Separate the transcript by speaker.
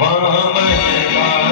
Speaker 1: Mama,